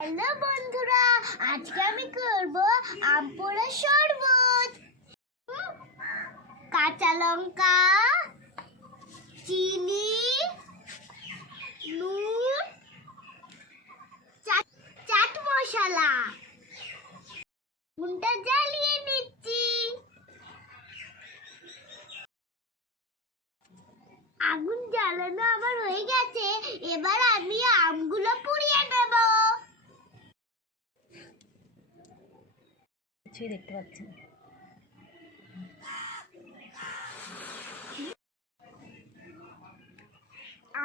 Hello বন্ধুরা, আজকে আমি করব আম পোড়া শরবত। কাঁচা লঙ্কা, চিনি, নুন, চাট মশলা। আগুনটা জ্বালিয়ে নিচ্ছি। আগুন জ্বালানো আমার হয়ে গেছে। এবার আমি আমগুলো পুড়িয়ে নেব। কিছুই দেখতে পাচ্ছি না।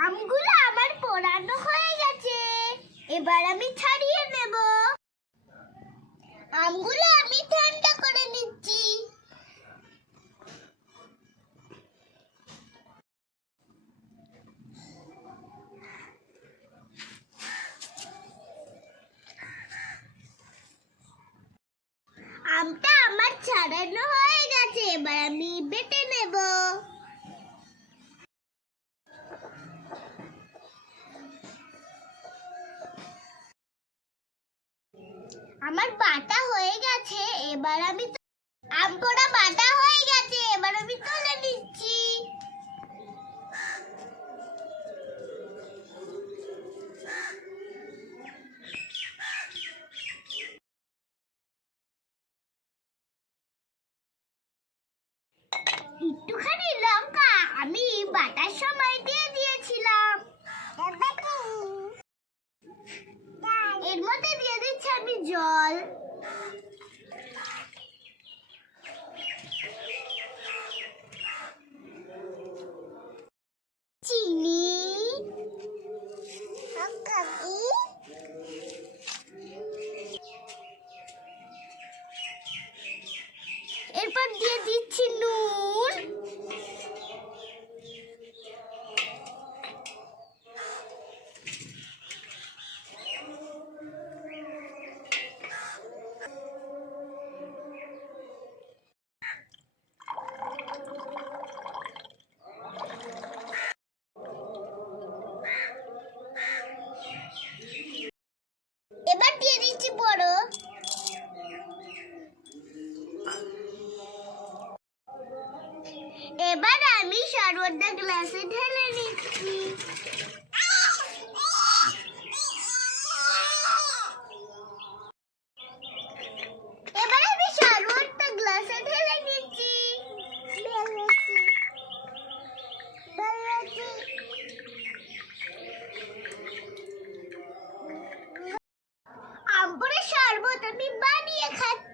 আমগুলো আমার পোড়ানো হয়ে গেছে। এবার আমি ছাড়িয়ে নেব। আমগুলো আমি ঠান্ডা করে নিচ্ছি। আমটা আমার ছাড়ানো হয়ে গেছে। এবার আমি বেটে নেব। আমার বাটা হয়ে গেছে। এবার আমি আম পোড়া বাটা হয়ে গেছে। এবার আমি তুলে নিচ্ছি। একটুখানি লঙ্কা আমি বাটার সময় দিয়ে দিয়েছিলাম। এর মধ্যে দিয়ে দিচ্ছি আমি জল। চিনি, এরপর দিয়ে দিচ্ছি নুন, এবার দিয়ে দিচ্ছি বরফ। এবার আমি শরবতটা গ্লাসে ঢেলে নিচ্ছি। এবার আমি শরবতটা গ্লাসে ঢেলে নিচ্ছি। আম পোড়া শরবত আমি বানিয়ে খাচ্ছি।